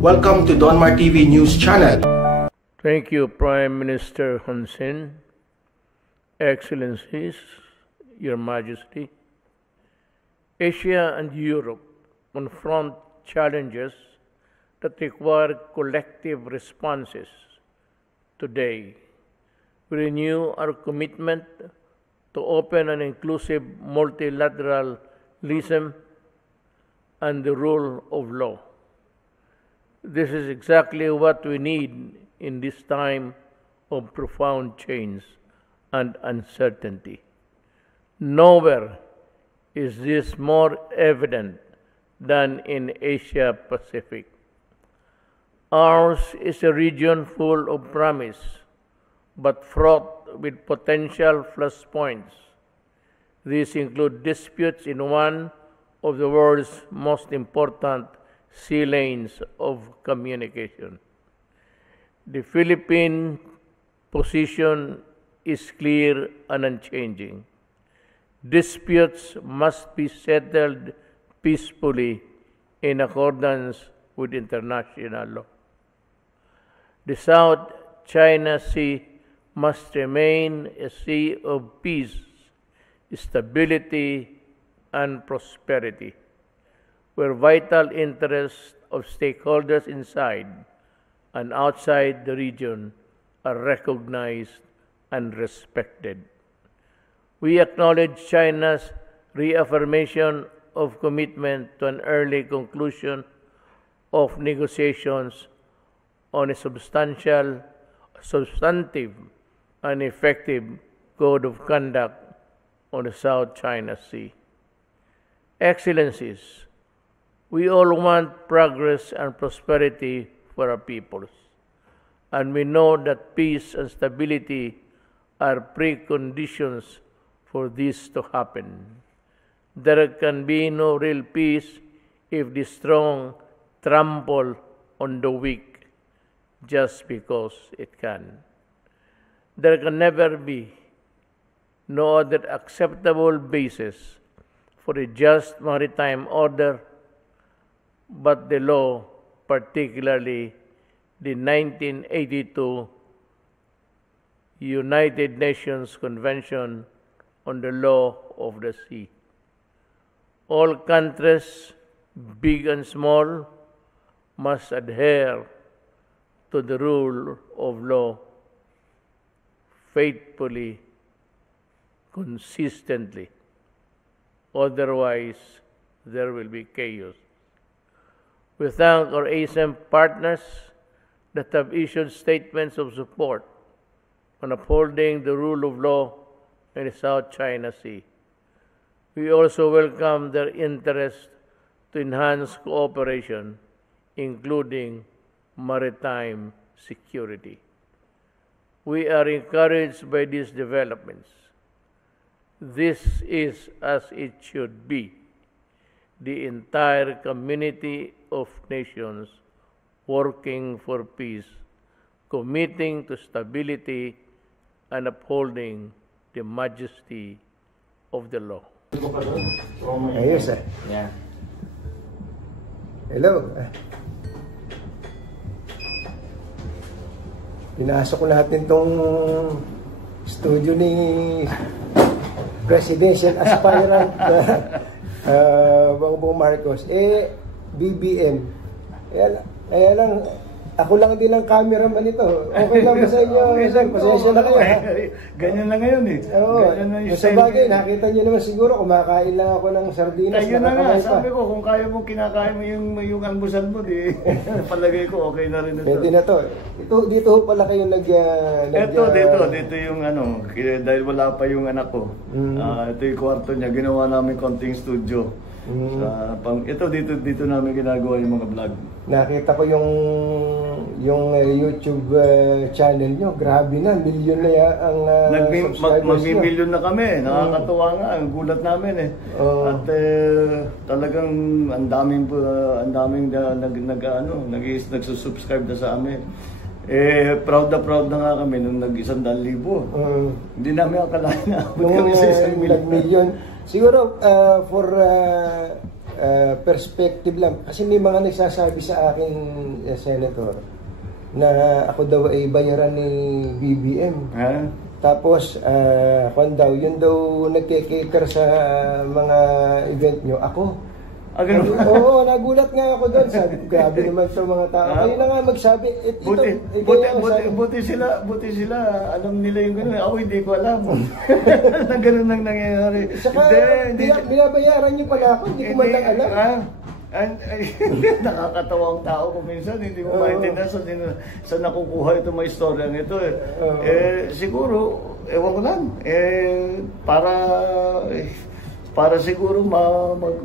Welcome to Donmar TV News Channel. Thank you, Prime Minister Hun Sen, Excellencies, Your Majesty. Asia and Europe confront challenges that require collective responses. Today, we renew our commitment to open and inclusive multilateralism and the rule of law. This is exactly what we need in this time of profound change and uncertainty. Nowhere is this more evident than in Asia Pacific. Ours is a region full of promise, but fraught with potential flashpoints. These include disputes in one of the world's most important sea lanes of communication. The Philippine position is clear and unchanging. Disputes must be settled peacefully in accordance with international law. The South China Sea must remain a sea of peace, stability, and prosperity, where vital interests of stakeholders inside and outside the region are recognized and respected. We acknowledge China's reaffirmation of commitment to an early conclusion of negotiations on a substantive and effective code of conduct on the South China Sea. Excellencies, we all want progress and prosperity for our peoples, and we know that peace and stability are preconditions for this to happen. There can be no real peace if the strong trample on the weak just because it can. There can never be no other acceptable basis for a just maritime order but the law, particularly the 1982 United Nations Convention on the Law of the Sea. All countries, big and small, must adhere to the rule of law faithfully, consistently. Otherwise, there will be chaos. We thank our ASEAN partners that have issued statements of support on upholding the rule of law in the South China Sea. We also welcome their interest to enhance cooperation, including maritime security. We are encouraged by these developments. This is as it should be. The entire community of nations working for peace, committing to stability, and upholding the majesty of the law. Ayos eh. Yeah. Hello. Pinasok ko lahat nitong studio ni Presidential Aspirant Bongbong Marcos. BBM. Kaya lang, ako lang din ang cameraman nito. Okay lang ba sa inyo? Sir, pasensya na kayo. Ganyan na ngayon eh. Oo. Sa bagay, nakita nyo naman siguro, kumakain lang ako ng sardinas. Ayun na nga, sabi ko, kung kaya mo kinakain mo yung almusal mo, di palagay ko okay na rin ito. Pwede na to. Dito ho pala kayo Dito yung ano, dahil wala pa yung anak ko. Ito yung kwarto niya, ginawa namin konting studio. Dito namin ginagawa yung mga vlog. Nakita ko yung YouTube channel nyo. Grabe na, milyon na ang subscribers nyo. Magmi-milyon na kami. Nakakatuwa nga, ang gulat namin eh. At talagang ang daming nagsusubscribe na sa amin. Proud na nga kami nung nag-100,000. Hindi namin akalain na abot kami sa 1 million. Siguro for perspective lang. Kasi may mga nagsasabi sa akin, Senator, na ako daw ay bayaran ni BBM. Tapos, daw, yun daw nagkikater sa mga event nyo. Ako. Oo, nagulat nga ako doon. Sabi ko, grabe naman sa mga tao. Kayo na nga magsabi. Buti sila, alam nila yung gano'n. Ako hindi ko alam. Na gano'n nang nangyayari. Saka, binabayaran nyo pala ako. Hindi ko man lang alam. Nakakatawa ang tao kung minsan hindi mo maintindihan sa nakukuha itong mga istoryang ito. Siguro, ewan ko lang, para siguro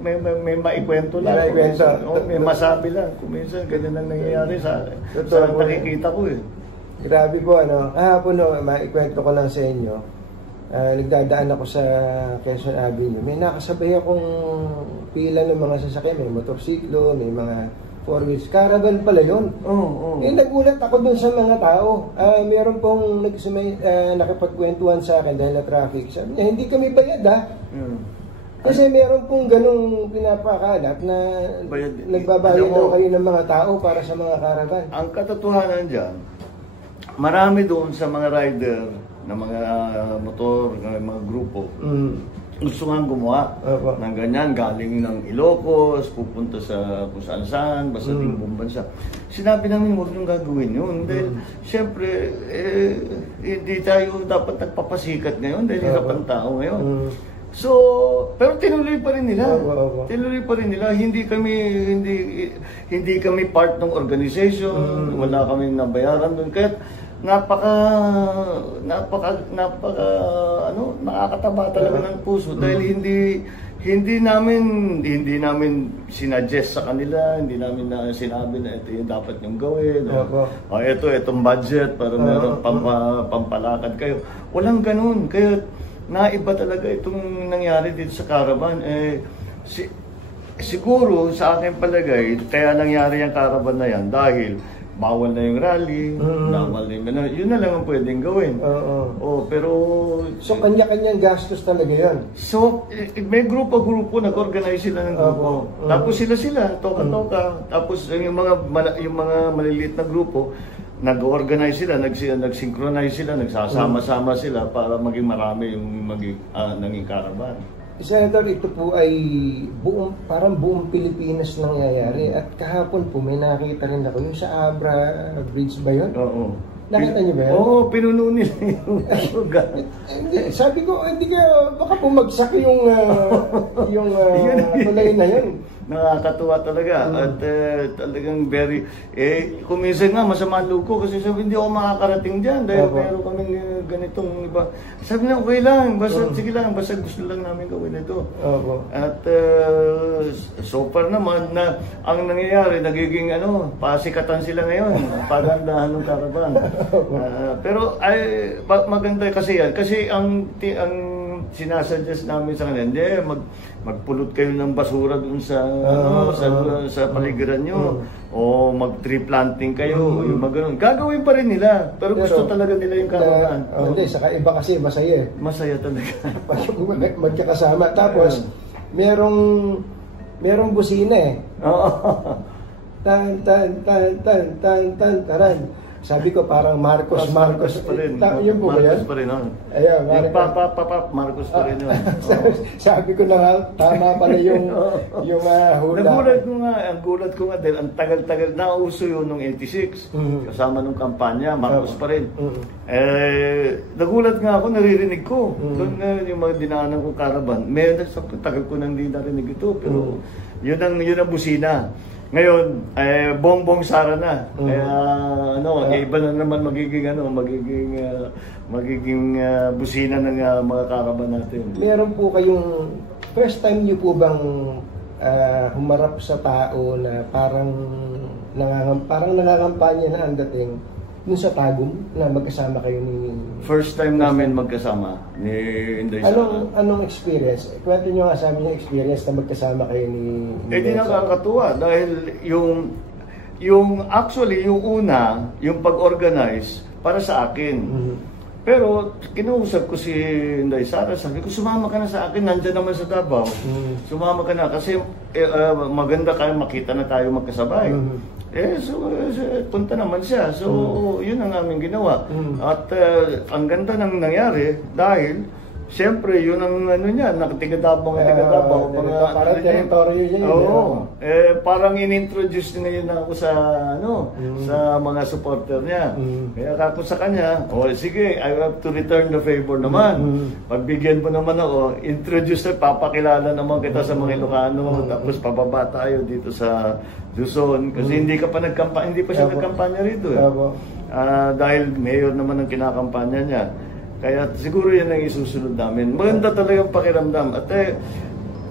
may maikwento lang. May masabi lang. Kung minsan ganyan lang nangyayari sa nakikita ko eh. Grabe po, kahapon maikwento ko lang sa inyo. Nagdadaan ako sa Quezon Avenue. May nakasabay akong pila ng mga sasakyan. May motorsiklo, may mga four wheels. Caravan pala yun. Nagulat ako dun sa mga tao. Meron pong nakipagkwentuhan sa akin dahil na traffic. Sabi niya, hindi kami bayad Kasi meron pong ganung pinapakalat na nagbabayad daw kayo ng mga tao para sa mga caravan. Ang katotohanan dyan, marami doon sa mga rider na mga motor, mga grupo, gusto nga gumawa ng ganyan, galing ng Ilocos, pupunta sa kung saan, basta din buong bansa. Sinabi namin, huwag niyong gagawin yun. Dahil, siyempre, hindi tayo dapat nagpapasikat ngayon dahil hirap ang tao ngayon. So, pero tinuloy pa rin nila. Tinuloy pa rin nila. Hindi kami part ng organization, wala kaming nabayaran doon. Kaya nakakataba talaga ng puso dahil hindi namin sinuggest sa kanila, hindi namin sinabi na ito yung dapat yung gawin. Itong budget para meron pampalakad kayo. Walang ganun. Kaya naiba talaga itong nangyari dito sa caravan. Siguro sa akin palagay, kaya nangyari yung caravan na yan dahil bawal na yung rally, bawal na yung yun na lang ang pwedeng gawin. Pero so kanya-kanyang gastos talaga yan. So may grupo-grupo, nag-organize sila ng grupo. Tapos sila toka-toka. Tapos yung mga maliliit na grupo, nag-organize sila, nag-synchronize sila, nagsasama-sama sila para maging marami yung naging caravan. Senator, ito po ay parang buong Pilipinas nangyayari. At kahapon po may nakita rin ako yung sa Abra Bridge ba yun? Oo. Nakita niyo ba yun? Oo, pinuno nila yung lugar. Sabi ko, hindi ka, baka bumagsak yung tulay na yun. Nakakatuwa talaga at talagang very kung minsan nga masama ang loob ko kasi sabi hindi ako makakarating diyan dahil meron kaming ganitong iba. Sabi na okay lang, basta sige lang, basta gusto lang namin gawin ito. At so far naman na ang nangyayari nagiging pasikatan sila ngayon, pagandahan ng caravan. Pero ay maganda kasi yan kasi ang sinasuggest namin sa kanila, hindi, magpulot kayo ng basura dun sa paligiran nyo o mag-tree planting kayo yung magano'n. Gagawin pa rin nila, pero gusto talaga nila yung caravan. Hindi, saka iba kasi masaya eh. Masaya talaga. Magkakasama. Tapos, merong busina eh. Tan, taran. Sabi ko parang Marcos pa rin. Yun po ba yan? Marcos pa rin. Ayan, Marcos pa rin yun. Sabi ko na tama pala yung hula. Ang gulat ko nga dahil ang tagal-tagal nauso yun nung 86. Kasama nung kampanya, Marcos pa rin. Nagulat nga ako, naririnig ko. Doon yung mga dinaanan kong caravan. Tagal ko nang di narinig ito, pero yun ang busina. Ngayon, bongbong Sara na. Kaya iba na naman magiging busina ng mga caravan natin. Meron po kayong first time niyo po bang humarap sa tao na parang nangangampanya na ang dating dun sa Tagum na magkasama kayo ni... First time namin magkasama ni Inday Sara. Anong experience? Kwento nyo nga sa amin yung experience na magkasama kayo ni di nakakatuwa dahil yung actually yung una, yung pag-organize para sa akin. Pero kinausap ko si Inday Sara, sabi ko, sumama ka na sa akin, nandyan naman sa Davao. Sumama ka na kasi maganda kayo makita na tayo magkasabay. Punta naman siya. So, yun ang aming ginawa. At ang ganda ng nangyari dahil siyempre, yun ang ano niya, nakatigadabang. Parang territory niya yun. Oo. Parang in-introduce niya na ako sa, sa mga supporter niya. Kaya ako sa kanya, sige, I have to return the favor naman. Pagbigyan mo naman ako, introduce na, papakilala naman kita sa mga Ilocano, tapos pababa tayo dito sa Luzon. Kasi hindi pa siya nagkampanya rito. Dahil mayor naman ang kinakampanya niya. Kaya siguro yan ang isusunod namin. Maganda talagang pakiramdam. At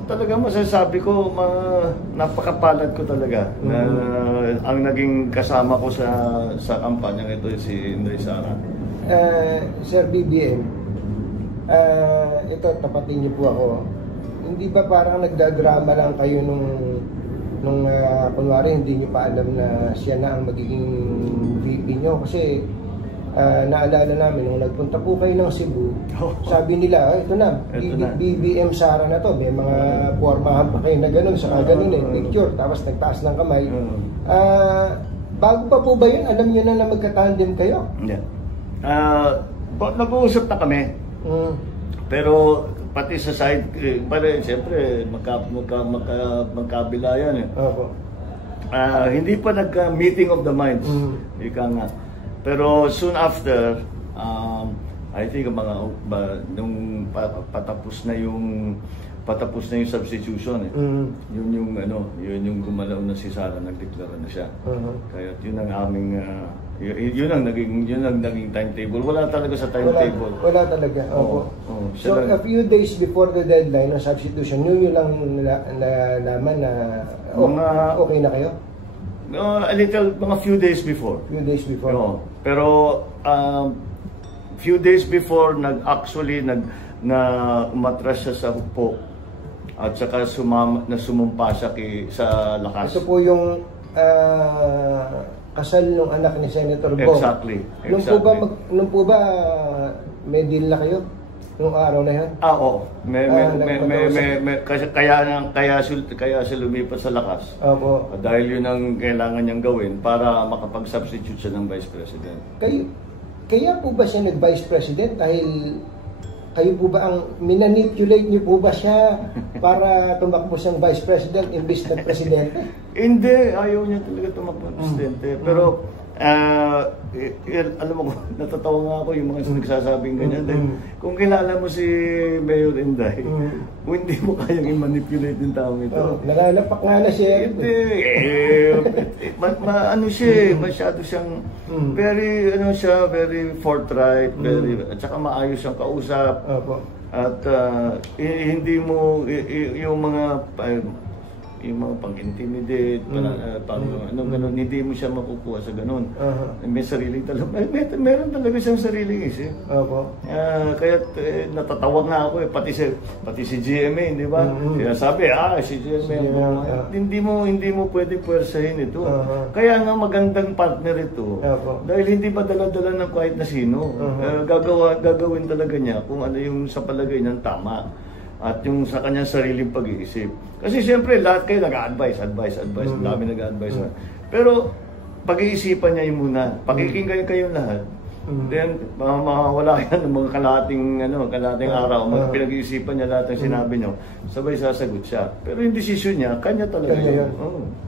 talagang masasabi ko, napakapalad ko talaga na ang naging kasama ko sa kampanya ito si Inday Sara. Sir BBM, ito tapatin niyo po ako. Hindi ba parang nagdadrama lang kayo nung kunwari hindi niyo pa alam na siya na ang magiging VP niyo? Kasi naalala namin, nung nagpunta po kayo ng Cebu, sabi nila, ito na, BBM Sara na to, may mga pormahan pa kayo na gano'n, saka gano'n picture, tapos nagtaas ng kamay. Bago pa po ba yun, alam nyo na magka-tandem kayo? Yeah. Nag-uusap na kami, pero pati sa side, siyempre, magkabila yan . Hindi pa nagka-meeting of the minds, ika nga. Pero soon after, I think nung patapos na yung substitution yun yung gumalaw na si Sara, nagdeklara na siya. Kaya yun ang aming yun ang naging timetable. Wala talaga sa timetable. Wala talaga. So a few days before the deadline ng substitution, yun lang nalaman na okay na kayo? Mga few days before. Pero few days before umatras siya sa hukbo at saka sumumpa siya sa lakas. Ito po yung kasal ng anak ni Senator Bong. Exactly. Nung po ba may deal na kayo? Nung araw na yan? Oo. Kaya siya lumipat sa lakas. Opo. Dahil yun ang kailangan niyang gawin para makapag-substitute siya ng Vice President. Kaya po ba siya nag-Vice President? Dahil kayo po ba ang minanipulate niyo po ba siya para tumakbo siyang Vice President imbis na Presidente? Hindi. Ayaw niya talaga tumakbo ng Presidente. Pero alam mo, natatawa nga ako yung mga nagsasabing ganyan. Kung kilala mo si Mayor Inday, kung hindi mo kayang i-manipulate yung taong ito. Nalalapak nga na siya. Hindi. Masyado siyang very forthright, at saka maayos siyang kausap. At hindi mo yung mga pang-intimidate, ganun, hindi mo siya makukuha sa ganun. May sariling meron talaga siyang sariling isip. Kaya natatawa nga ako pati si GMA, di ba? Sabi, si GMA, hindi mo pwede puwersahin ito. Kaya nga magandang partner ito. Dahil hindi pa dala-dala ng kahit na sino. Gagawin talaga niya kung ano yung sa palagay niyang tama. At yung sa kanyang sariling pag-iisip. Kasi siyempre, lahat kayo nag-a-advise. Ang dami nag-a-advise. Pero, pag-iisipan niya yung muna. Pakikinggan kayo lahat. Then, mawawala yan ng mga kalating araw. Pinag-iisipan niya lahat ng sinabi niyo. Sabay sasagot siya. Pero yung desisyon niya, kanya talaga yun.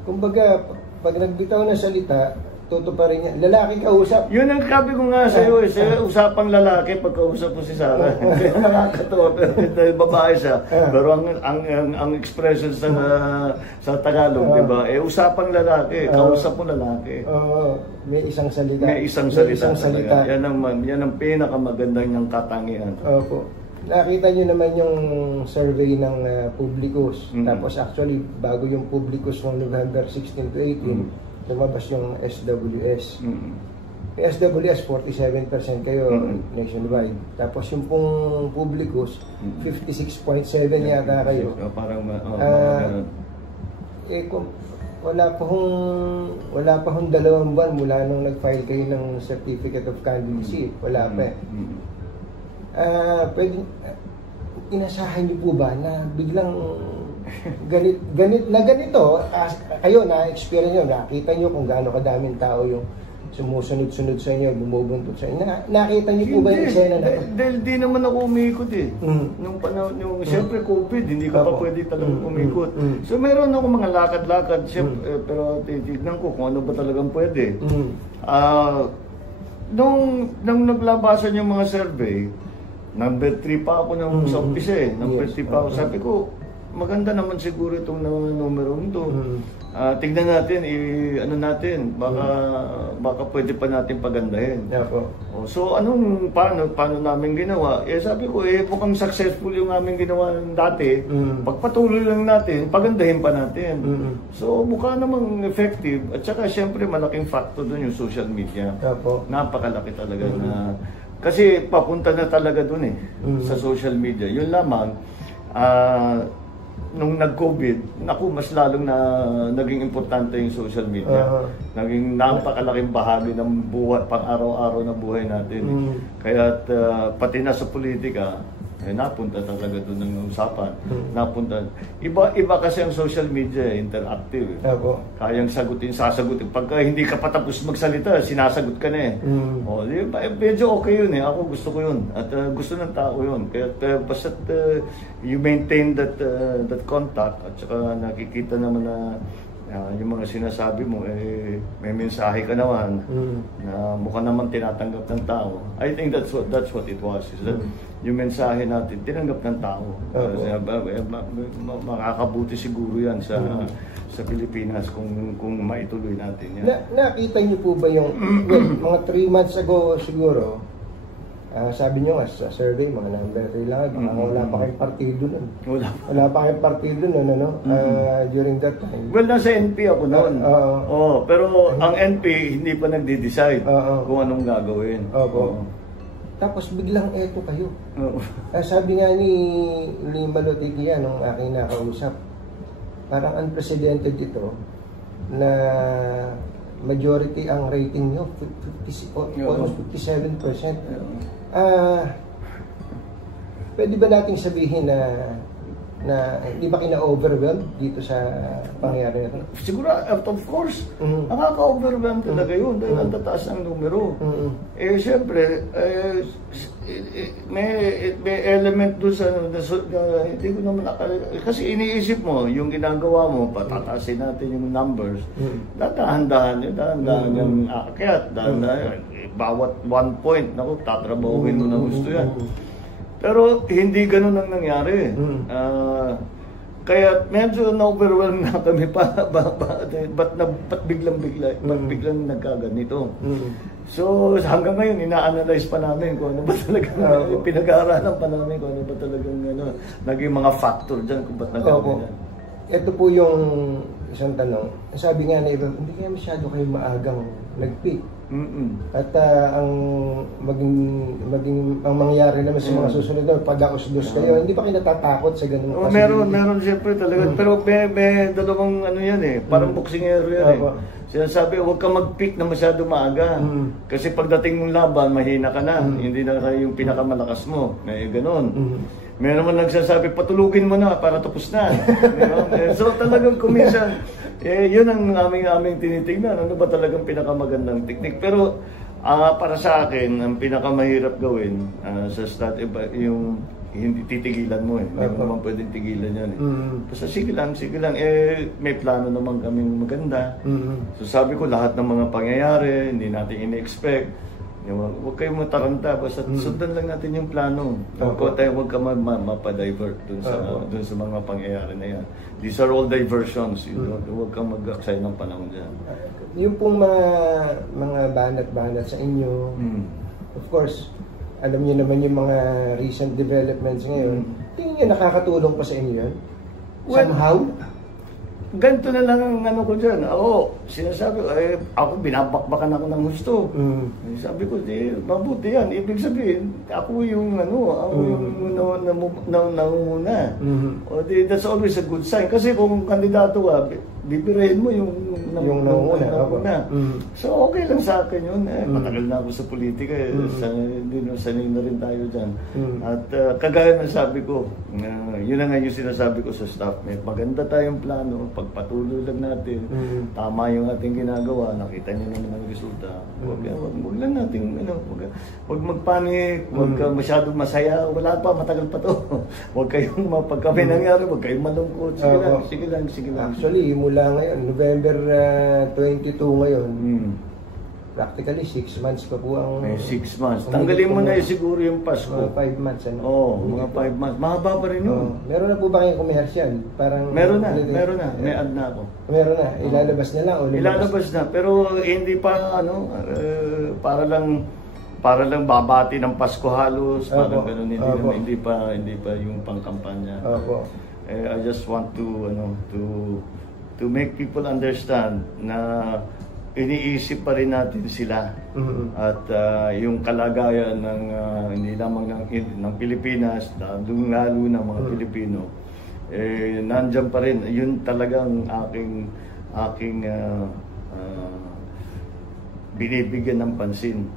Kumbaga, pag nagbitaw ng salita, tutuparin niya. Lalaki kausap. Yun ang sabi ko nga sa iyo, usapang lalaki pagkausap mo si Sara. Kaya nakakatawa, pero babae siya. Pero ang expression sa Tagalog, di ba? Usapang lalaki, kausap mo lalaki. May isang salita. May isang salita. Yan ang pinakamagandang niyang katangian. Opo. Nakita niyo naman yung survey ng Publicus. Tapos actually, bago yung Publicus ng November 16 to 18, lumabas yung SWS. Yung SWS, 47% kayo nationwide. Tapos yung pong Publicus, 56.7 yata kayo. Parang wala pa hong 2 buwan mula nung nag-file kayo ng Certificate of Candidacy. Wala pa pwede, inasahan niyo po ba na biglang ganito, kayo na-experience nyo, nakita nyo kung gaano kadaming tao yung sumusunod-sunod sa inyo, bumubuntot sa inyo. Nakita niyo po ba yung eksena na ito? Dahil di naman ako umikot eh. Nung panahon, siyempre COVID, hindi ka pa pwede talagang umikot. So meron ako mga lakad-lakad, siyempre, pero titignan ko kung ano ba talagang pwede. Nung naglabasan yung mga survey, number 3 pa ako sa umpisa eh. Number 3 pa ako. Sabi ko, maganda naman siguro itong numero ito. Tignan natin, ano natin, baka pwede pa natin pagandahin. So paano namin ginawa? Sabi ko, mukhang successful yung aming ginawa dati. Pagpatuloy lang natin, pagandahin pa natin. So mukha namang effective. At saka syempre malaking factor doon yung social media. Napakalaki talaga na. Kasi papunta na talaga doon sa social media. Yun lamang, nung nag-COVID, mas lalong naging importante yung social media. Naging napakalaking bahagi ng buhay, pang-araw-araw na buhay natin. Kaya pati na sa politika, napunta talaga doon ng usapan. Napunta. Iba kasi ang social media, interactive. Kayang sasagutin. Pagka hindi ka patapos magsalita, sinasagot ka na medyo okay yun Ako gusto ko yun. At gusto ng tao yun. Kaya basta you maintain that contact at saka nakikita naman na yung mga sinasabi mo, may mensahe ka naman na mukha naman tinatanggap ng tao. I think that's what it was. Is that yung mensahe natin, tinanggap ng tao. Makakabuti siguro yan sa Pilipinas kung maituloy natin yan. Nakita niyo po ba yung, mga 3 months ago siguro, sabi nyo nga sa survey, mga number 3 lang, wala pa kayong partido nun. Wala pa kayong partido nun, during that time. Well, nasa NP ako noon. Pero ang NP hindi pa nagde-decide kung anong gagawin. Tapos biglang eto kayo. Sabi nga ni Malutikia nung aking nakausap, parang unprecedented ito na majority ang rating nyo, almost 57%. Pwede ba nating sabihin na hindi ba kina-overwhelmed dito sa pangyayari na ito? Siguro, of course, nakaka-overwhelmed talaga yun dahil ang tataas ng numero. Siyempre, may element doon sa hindi ko naman kasi iniisip mo, yung ginagawa mo, patataasin natin yung numbers, dahan-dahan yung aakyat, dahan-dahan, bawat 1 point, naku, tatrabahuin mo na gusto yan. Pero hindi ganun ang nangyari. Kaya medyo na-overwhelm na kami ba't biglang nagkaganito. So hanggang ngayon, ina-analyze pa namin kung ano ba talaga, pinag-aaralan pa namin kung ano ba talagang naging mga factor dyan kung ba't nagkaganyan. Ito po yung isang tanong. Sabi nga na iba, hindi kaya masyado kayo maagang nag-peak. At ang mangyari naman sa mga susunod na pag-aos-dos kayo, hindi ba kayo natatakot sa ganun? Meron siyempre talaga. Pero may dalawang parang boksingero yan Sinasabi, huwag ka mag-peak na masyado maaga. Kasi pagdating mong laban, mahina ka na. Hindi na kayo yung pinakamalakas mo. May ganon. Meron man nagsasabi, patulugin mo na para tapos na. So talagang kuminsan, yun ang aming tinitignan. Ano ba talagang pinakamagandang teknik? Pero para sa akin, ang pinakamahirap gawin sa yung hindi titigilan mo Hindi mo naman pwedeng tigilan yan Basta sige lang. May plano naman kaming maganda. So sabi ko, lahat ng mga pangyayari, hindi natin ini-expect. Huwag kayong mataranta, basta sundan lang natin yung plano. Huwag ka mapadivert dun sa mga pangyayari na yan. These are all diversions. Huwag kang mag-aksay ng panahon dyan. Yung pong mga banat-banat sa inyo, of course, alam niyo naman yung mga recent developments ngayon, tingin niyo nakakatulong pa sa inyo yan? Somehow? Ganito na lang ang ko dyan. sinasabi ko, ako binabakbakan ako ng gusto. Sabi ko, mabuti yan. Ibig sabihin, ako yung nangunguna. That's always a good sign. Kasi kung kandidato ka, bibirahin mo yung nangunguna. So okay lang sa akin yun. Matagal na ako sa politika. Sanay na rin tayo dyan. At kagaya ng sabi ko, yun na nga yung sinasabi ko sa staff. May maganda tayong plano, pagpatuloy lang natin, tama yung ating ginagawa, nakita niyo naman ang resulta. Huwag lang natin, huwag magpanik, huwag ka masyadong masaya, wala pa, matagal pa to. Huwag kayong pag kami nangyari, huwag kayong malungkot. Sige lang. Actually, mula ngayon, November 22 ngayon, practically 6 months pa po ang... 6 months. Tanggalin mo na siguro yung Pasko. Mga 5 months. Mga 5 months. Mahaba pa rin yun. Meron na po ba kayong commercial? Meron na. May ad na ako. Meron na. Ilalabas na lang? Ilalabas na. Pero hindi pa, para lang babati ng Pasko halos. Parang ganun. Hindi pa yung pangkampanya. I just want to make people understand na iniisip pa rin natin sila at yung kalagayan ng hindi lamang ng Pilipinas, lalo ng mga Pilipino, nandyan pa rin. Yun talagang aking binibigyan ng pansin.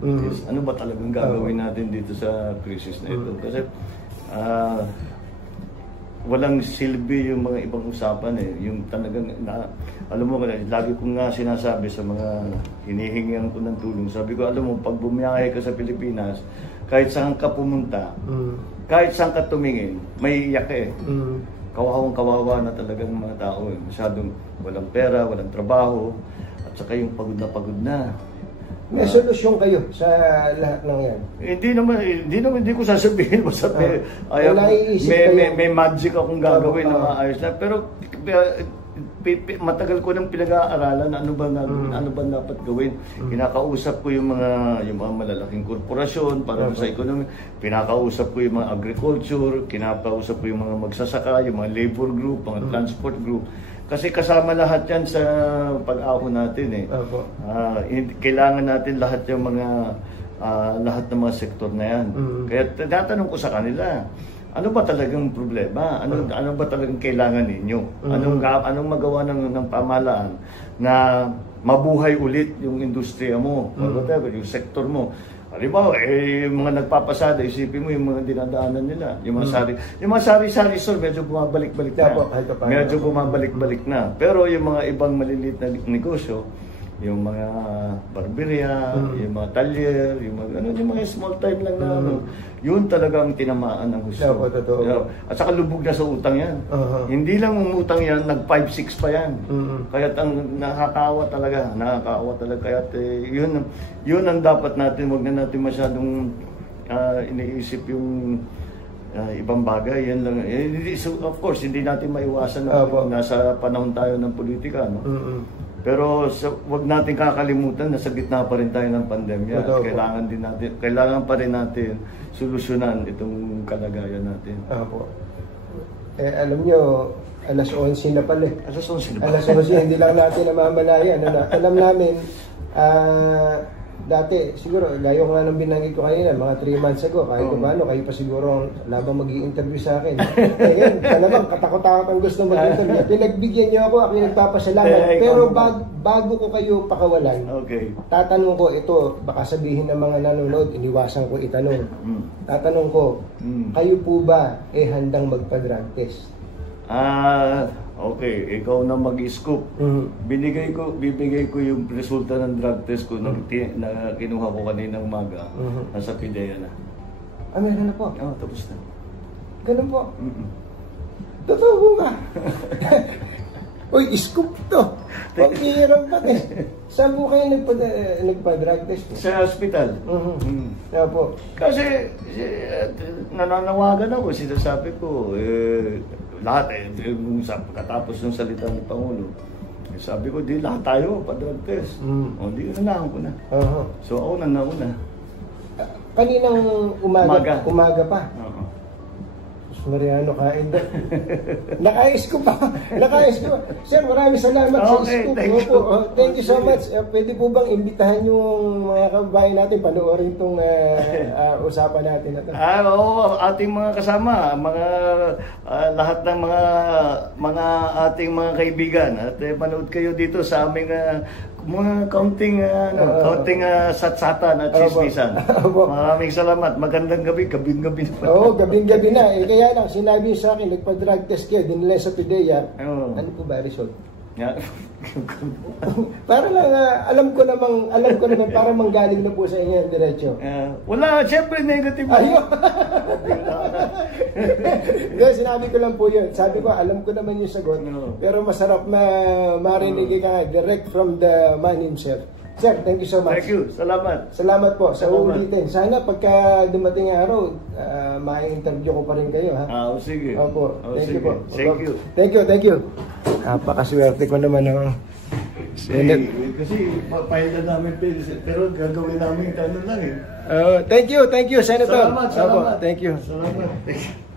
Ano ba talagang gagawin natin dito sa krisis na ito? Kasi walang silbi yung mga ibang usapan yung talagang alam mo, lagi ko nga sinasabi sa mga hinihingian ko ng tulong, sabi ko, alam mo, pag bumiyahe ka sa Pilipinas, kahit saan ka pumunta, kahit saan ka tumingin, may iyak kawawang-kawawa na talagang mga tao masyadong walang pera, walang trabaho, at saka yung pagod na. May solusyon kayo sa lahat ng yan? Hindi ko sasabihin mo sa may magic akong gagawin na maayos na. Pero matagal ko nang pinag-aaralan ano ba dapat gawin. Kinakausap ko yung mga malalaking korporasyon para sa ekonomi. Pinakausap ko yung mga agriculture, kinakausap ko yung mga magsasaka, yung mga labor group, mga transport group. Kasi kasama lahat yan sa pag-ahon natin kailangan natin lahat yung lahat ng mga sektor na yan. Kaya tinatanong ko sa kanila, ano ba talagang problema? Ano ba talagang kailangan ninyo? Anong magawa ng pamahalaan na mabuhay ulit yung industriya mo, whatever, yung sektor mo? Halimbawa, yung mga nagpapasada, isipin mo yung mga dinadaanan nila. Yung mga sari-sari store, medyo bumabalik-balik na. Medyo bumabalik-balik na. Pero yung mga ibang maliliit na negosyo, yung mga barberia, yung mga talyer, yung mga small time lang na yun talagang tinamaan ng gusto. At saka lubog na sa utang yan. Hindi lang umutang yan, nag-5-6 pa yan. Kaya't ang nakakaawa talaga. Kaya't yun ang dapat natin, wag na natin masyadong iniisip yung ibang bagay. Yan lang. Of course, hindi natin maiwasan na nasa panahon tayo ng politika. Pero wag natin kakalimutan na sa gitna pa rin tayo ng pandemya. Kailangan pa rin natin solusyonan itong kalagayan natin. Alam nyo, alas 11 na pala. Alas 11 na pala. Alas 11, hindi lang natin namamalayan. Alam namin, dati, siguro, gaya ko nga nang binanggit ko kanina, mga 3 months ago, kahit paano, kayo pa siguro labang mag-i-interview sa akin. Ngayon, talagang katakot-takot ang gusto mag-interview. Pinagbigyan niyo ako yung nagpapasalamat. Pero bago ko kayo pakawalan, tatanong ko, ito, baka sabihin ng mga nanonood, iniwasan ko itanong. Tatanong ko, kayo po ba handang magpa-drug test? Okay, ikaw na mag-scoop. Bibigay ko yung resulta ng drug test ko na kinuha ko kaninang umaga. Nasa PIDEA na. Meron na po? Tapos na. Ganun po? Totoo po ba? Uy, scoop to! Pag-iirang pa Saan po kayo nagpa-drug test? Sa hospital. Po. Kasi nananawagan ako, sinasabi ko, lahat pagkatapos ng salita ni Pangulo, sabi ko, di lahat tayo pa-drug test. Di nanahan ko na. So ako nauna. Kaninang umaga pa? Mariano kain doon. Nakais ko pa. Sir, maraming salamat sa scoop. Thank you so much. Pwede po bang imbitahan yung mga kababayan natin panoorin itong usapan natin na ito? Oo, ating mga kasama, lahat ng mga ating mga kaibigan. At manood kayo dito sa aming mga kaunting satsatan at chismisan. Maraming salamat. Magandang gabi. Gabing-gabi na. Oo, gabing-gabi na. Kaya lang, sinabi sa akin, nagpa-drug test kayo, dinala sa PDEA. Ano po ba result? Para lang, alam ko naman, para manggaling na po sa inyo yung diretso. Wala, syempre negative. Ayun. Sinabi ko lang po yun. Sabi ko, alam ko naman yung sagot. Pero masarap na marinig ka direct from the man himself. Sir, thank you so much. Thank you. Salamat. Salamat po sa ulitin. Sana pagka dumating ang araw, ma-interview ko pa rin kayo, ha? Sige. Opo. Thank you po. Thank you. Thank you. Napakaswerte ko naman ng Senate. Kasi papahilan namin pero gagawin namin ano lang eh. Thank you, Senator. Salamat. Thank you. Salamat.